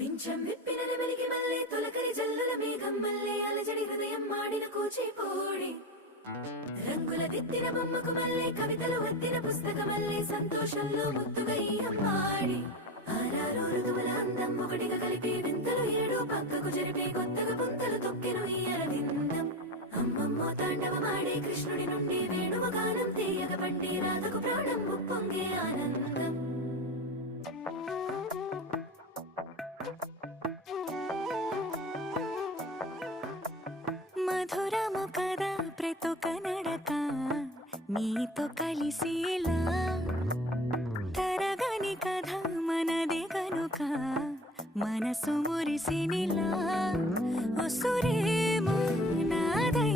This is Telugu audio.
పింఛం విప్పిన నెమలికి మల్లె తొలకరి జల్లుల మేఘం మల్లె అలజడి హృదయం మాడిన కూచిపోడి రంగుల దిద్దిన బొమ్మకు మల్లె కవితలు వద్దిన పుస్తకమల్లె సంతోషంలో ముద్దుగా ఈ అమ్మాడి ఆరారు ఋతువుల అందం ఒకటిగా కలిపి వింతలు ఏడు పక్కకు జరిపే కొత్తగా పుంతలు తొక్కెను ఈ అరవిందం అమ్మమ్మో తాండవమాడే కృష్ణుడి నుండి వేణువ గానం తీయగ పండి రాధకు ప్రాణం ఉప్పొంగే ఆనందం మధురము కదా ప్రతొక నడక నీతో కలిసేలా తరగని కథ మనదే కనుక మనసు మురిసినిలా ఉసురేమో నాదై